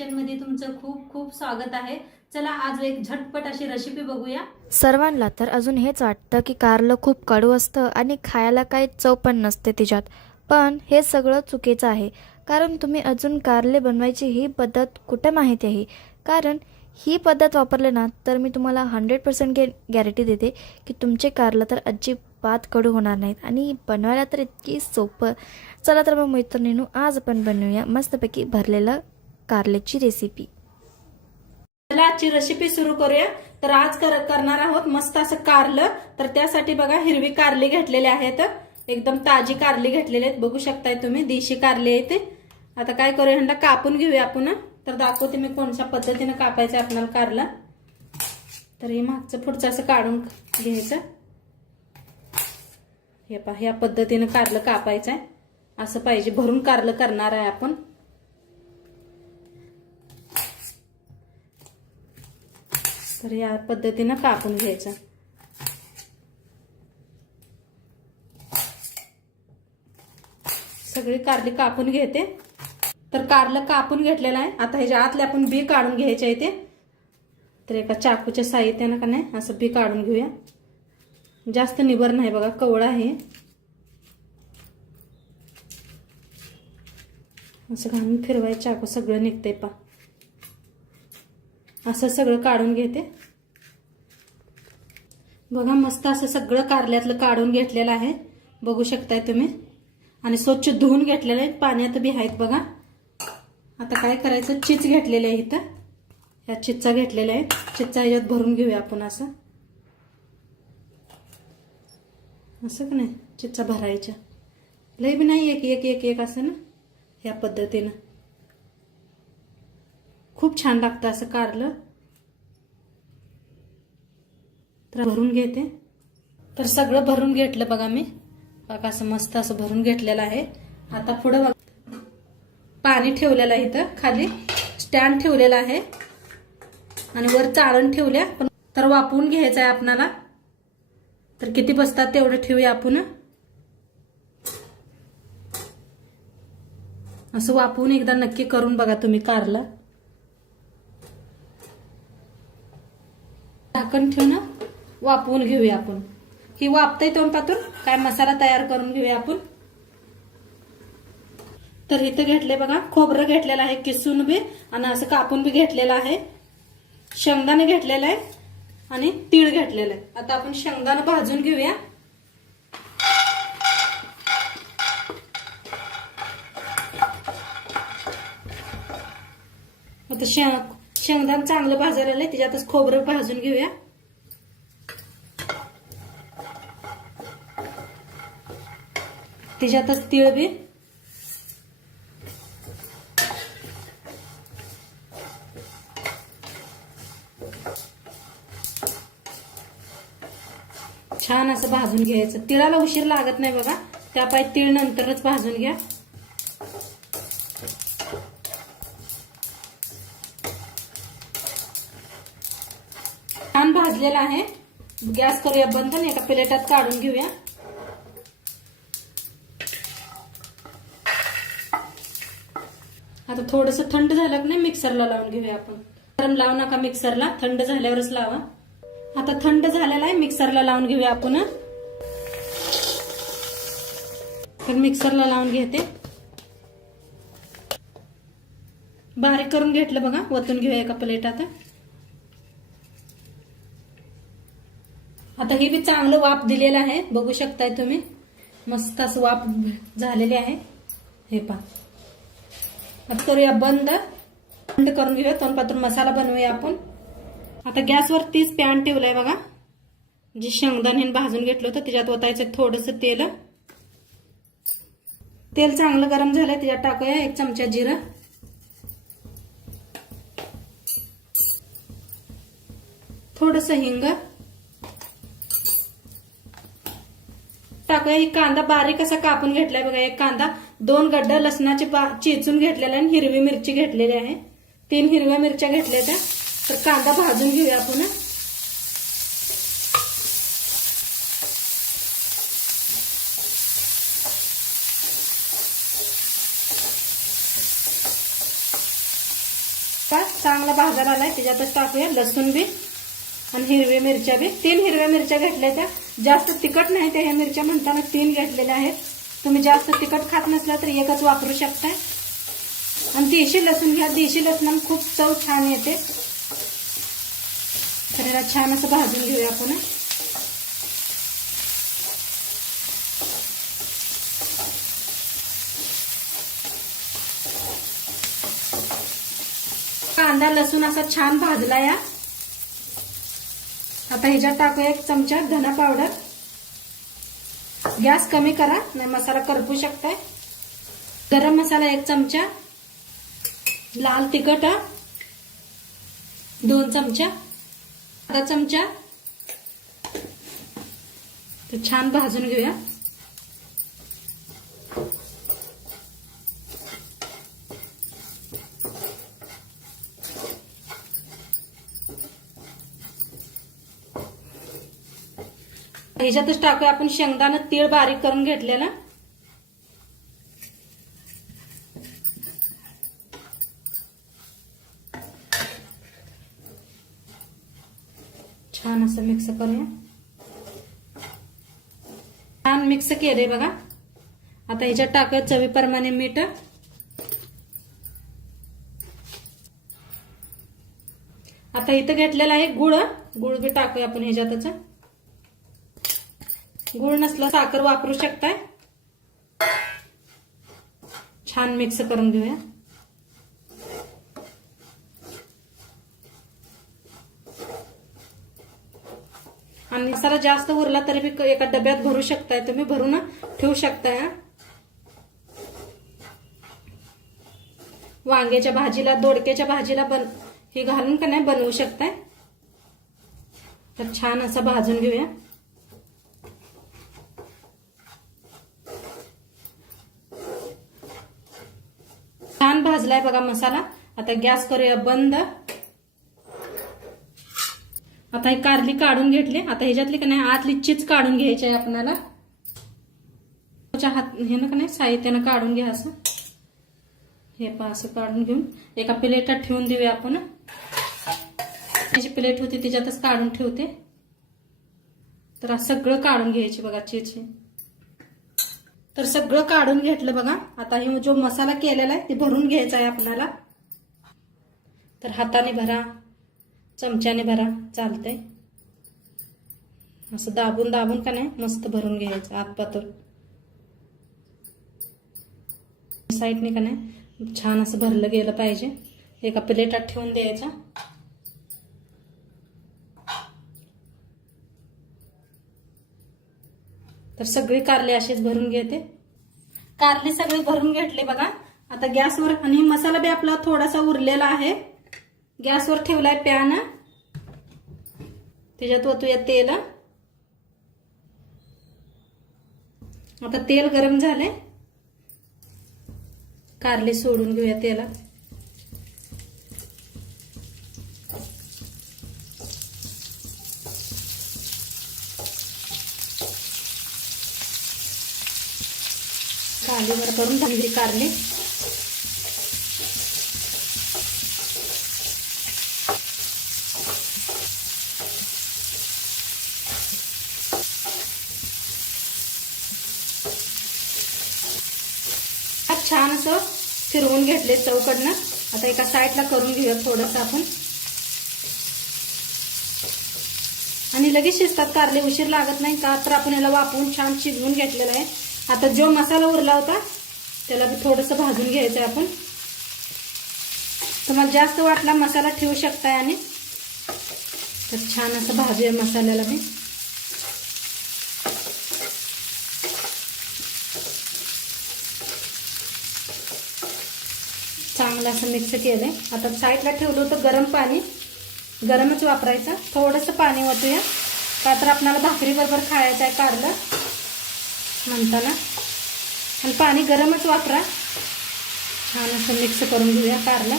Kitchen मध्ये तुमचं खूप खूप स्वागत आहे। चला आज एक झटपट अशी रेसिपी बघूया। सर्वांना तर अजून हेच वाटतं की कारलं खूप कडू असतं आणि खायला काही चव पण नसते तिच्यात। पण हे सगळं चुकीचं आहे, कारण तुम्ही अजून कारले बनवायची ही पद्धत कुठे माहिती आहे? कारण ही पद्धत वापरले ना तर मी तुम्हाला 100% गॅरंटी देते की तुमचे कारलं तर अजिबात कडू होणार नाहीत आणि बनवायला तर इतकी सोपं। चला तर मग मैत्रिणींनो, आज आपण बनवूया मस्तपैकी भरलेलं कारल्याची रेसिपी। चला आजची रेसिपी सुरू करूया। तर आज करणार आहोत मस्त असं कारलं। तर त्यासाठी बघा हिरवी कारली घेतलेली आहेत, एकदम ताजी कारली घेतलेली आहेत, बघू शकताय तुम्ही देशी कारली आहे ते। आता काय करूया, ह्यांना कापून घेऊया आपण। तर दाखवते मी कोणत्या पद्धतीने कापायचं आपल्याला कारला। तर हे मागचं पुढचं असं काढून घ्यायचं। हे पहा, ह्या पद्धतीने कारलं कापायचं आहे, असं पाहिजे। भरून कारलं करणार आहे आपण। तर या पद्धतीने कापून घ्यायचं। सगळी कारली कापून घेते। तर कारलं कापून घेतलेलं आहे। आता ह्याच्या आतले आपण बी काढून घ्यायचे आहे ते। तर एका चाकूच्या साहाय्याने का नाही असं बी काढून घेऊया। जास्त निबर नाही बघा, कवळा आहे। असं घालून फिरवायचं, चाकू सगळं निघतंय पा। असं सगळं काढून घेते बघा। मस्त असं सगळं कारल्यातलं काढून घेतलेलं आहे, बघू शकताय तुम्ही। आणि स्वच्छ धुवून घेतलेलं आहे, पाण्यात बी आहेत बघा। आता काय करायचं, चीज घेतलेलं आहे इथं, ह्या चिच्चा घेतलेल्या आहे। चिच्चा ह्याच्यात भरून घेऊया आपण असं असं का नाही, चिच्चा भरायच्या। लय बी नाही, एक एक एक एक असं ना, ह्या पद्धतीनं खूप छान लागतं असं कारलं। तर भरून घेते। तर सगळं भरून घेतलं बघा मी, बघा असं मस्त असं भरून घेतलेलं आहे। आता पुढे बघा पाणी ठेवलेलं आहे, इथं खाली स्टँड ठेवलेला आहे आणि वर चाळण ठेवल्या। पण तर वापरून घ्यायचं आहे आपणाला। तर किती बसतात तेवढं ठेवूया आपण। असं वापरून एकदा नक्की करून बघा तुम्ही कारलं। झाकण ठेवून वापरून घेऊया आपण। ही वापतय तोंडातून काय मसाला तयार करून घेऊया आपण। तर इथं घेतले बघा, खोबरं घेतलेलं आहे किसून बी आणि असं कापून बी घेतलेलं आहे। शेंगदाणे घेतलेलं आहे आणि तीळ घेतलेलं आहे। आता आपण शेंगदाणे भाजून घेऊया। आता शेंगदाणे चांगलं भाजायला आहे, त्याच्यातच खोबरं भाजून घेऊया। त्याच्यातच तीळ बी। छान असं भाजून घ्यायचं। तिळाला उशीर लागत नाही बघा, त्यापायी तीळ नंतरच भाजून घ्या। छान भाजलेला आहे। गॅस करूया बंद आणि एका प्लेटात काढून घेऊया। आता थोडंसं थंड झालं की नाही मिक्सरला लावून घेऊया आपण। गरम लावू नका मिक्सरला, थंड झाल्यावरच लावा। आता थंड झालेला आहे, मिक्सरला लावून घेऊया आपण। तर मिक्सरला लावून घेते, बारीक करून घेतलं बघा। वतून घेऊया एका प्लेटात। आता ही बी चांगलं वाफ दिलेलं आहे, बघू शकताय तुम्ही। मस्त असं वाफ झालेली आहे, हे पहा। आता करूया बंद, थंड करून घेऊया। तोंडपातून मसाला बनवूया आपण। आता गॅसवर तीच पॅन ठेवलाय बघा, जे शेंगदाणे भाजून घेतलं होतं त्याच्यात ओतायचं थोडंसं तेल। तेल चांगलं गरम झालंय, त्याच्यात टाकूया 1 चमचा जिरं, थोडंसं हिंग टाकूया। एक कांदा बारीक असा कापून घेतलाय बघा, एक कांदा, 2 गड्ड लसणाचे चेचून घेतलेले आणि हिरवी मिरची घेतलेली आहे, 3 हिरव्या मिरच्या घेतल्या त्या। तर कांदा भाजून घेऊया आपण। का चांगला भाजायला आलाय. त्याच्यातच टाकूया लसूण बी आणि हिरव्या मिरच्या बी. 3 हिरव्या मिरच्या घेतल्या. त्या जास्त तिखट नाही त्या ह्या मिरच्या म्हणताना 3 घेतलेल्या आहेत. तुम्ही जास्त तिखट खात नसला तर एकच वापरू शकताय. आणि देशी लसूण घ्या. देशी लसूण खूप चव छान येते. तर याला छान असं भाजून घेऊया आपण. कांदा लसूण असा छान भाजला या. आता ह्याच्यात टाकूया 1 चमचा धना पावडर. गॅस कमी करा नाही मसाला करपू शकताय. गरम मसाला 1 चमचा. लाल तिखट 2 चमचा. अर्धा चमचा. तर छान भाजून घेऊया. ह्याच्यातच टाकूया आपण शेंगदाणा तीळ बारीक करून घेतलेला. छान असं मिक्स करूया. छान मिक्स केले बघा. आता ह्याच्यात टाकूया चवीप्रमाणे मीठ. आता इथं घेतलेला आहे गुळ. गुळ बी टाकूया आपण ह्याच्यातच. गुळ नसला साखर वापरू शकताय. छान मिक्स करून घेऊया. आणि मसाला जास्त उरला तरी बी एका डब्यात भरू शकताय. तुम्ही भरून ठेवू शकताय. वांग्याच्या भाजीला दोडक्याच्या भाजीला हे घालून का नाही बनवू शकताय. तर छान असं भाजून घेऊया. छान भाजलाय बघा मसाला. आता गॅस करूया बंद. आता ही कारली काढून घेतली. आता ह्याच्यातली का नाही आतली चीज काढून घ्यायची आहे आपल्याला. हे ना का नाही साहित्यानं काढून घ्या असं. हे पहा असं काढून घेऊन एका प्लेटात ठेवून देऊया आपण. जी प्लेट होती त्याच्यातच काढून ठेवते. तर सगळं काढून घ्यायची बघा चीज. तर सगळं काढून घेतलं बघा. आता हे जो मसाला केलेला आहे ते भरून घ्यायचा आहे आपल्याला. तर हाताने भरा चमच्याने भरा चालतंय. असं दाबून दाबून का नाही मस्त भरून घ्यायचं आतपातूर. साईडने का नाही छान असं भरलं गेलं पाहिजे. एका प्लेटात ठेवून द्यायचं. तर सगळी कारली अशीच भरून घेते. कारली सगळी भरून घेतली बघा. आता गॅसवर आणि मसाला बी आपला थोडासा उरलेला आहे. गॅसवर ठेवलाय पॅन. त्याच्यात ओतूया तेल. आता तेल गरम झाले. कारली सोडून घेऊया तेलात. कारलीवर करून झाली कारली. छान असं फिरवून घेतले चौकडनं. आता एका साईडला करून घेऊया थोडंसं आपण. आणि लगेच शिजतात कारले. उशीर लागत नाही का तर आपण याला वापरून छान शिजवून घेतलेला आहे. आता जो मसाला उरला होता त्याला बी थोडंसं भाजून घ्यायचं आपण. तुम्हाला जास्त वाटला मसाला ठेवू शकताय. आणि तर छान असं भाजूया मसाल्याला बी. चांगलं असं मिक्स केलंय. आता साईडला ठेवलं होतं गरम पाणी. गरमच वापरायचं. थोडंसं पाणी ओतूया का तर आपल्याला भाकरी बरोबर खायचं आहे कारलं म्हणताना. आणि पाणी गरमच वापरा. छान असं मिक्स करून घेऊया कारलं.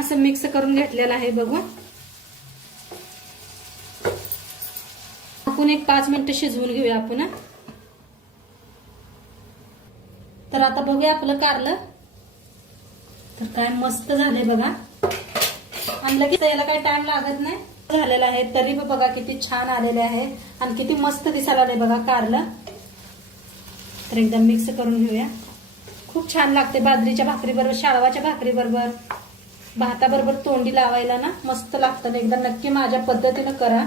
असं मिक्स करून घेतलेलं आहे बघू. आपण एक 5 मिनिटं शिजवून घेऊया आपण. तर आता बघूया आपलं कारलं. तर काय मस्त झालंय बघा. आणि लगेच याला काही टाइम लागत नाही झालेला आहे, तरी बघा किती छान आलेले आहे आणि किती मस्त दिसायला आले बघा कारलं. तर एकदम मिक्स करून घेऊया. खूप छान लागते बाजरीच्या भाकरी बरोबर, शाळवाच्या भाकरी बरोबर, भाताबरोबर तोंडी लावायला ना मस्त लागतं. एकदा नक्की माझ्या पद्धतीनं करा.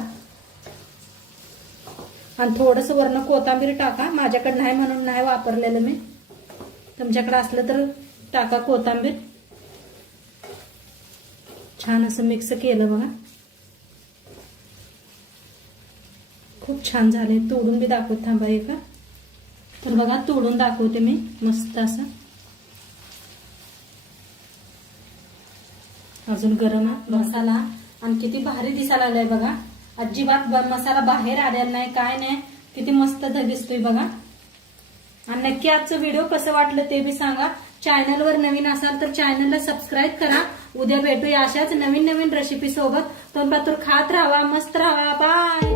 आणि थोडस वरनं कोथिंबीर टाका. माझ्याकडे नाही म्हणून नाही वापरलेलं मी. तुमच्याकडे असलं तर टाका कोथिंबीर. छान असं मिक्स केलं बघा. खूप छान झाले. तोडून बी दाखवत थांबा एका. तर बघा तोडून दाखवते मी मस्त असं. अजून गरम मसाला आणि किती भारी दिसायला आलाय बघा. अजिबात मसाला बाहेर आलेला नाही, काय नाही. किती मस्त दिसतोय बघा. आणि नक्की आजचं व्हिडिओ कसं वाटलं ते बी सांगा. चॅनलवर नवीन असाल तर चॅनलला सबस्क्राईब करा. उद्या भेटूया अशाच नवीन नवीन रेसिपी सोबत. तोंडपातूर खात राहा, मस्त राहा. बाय.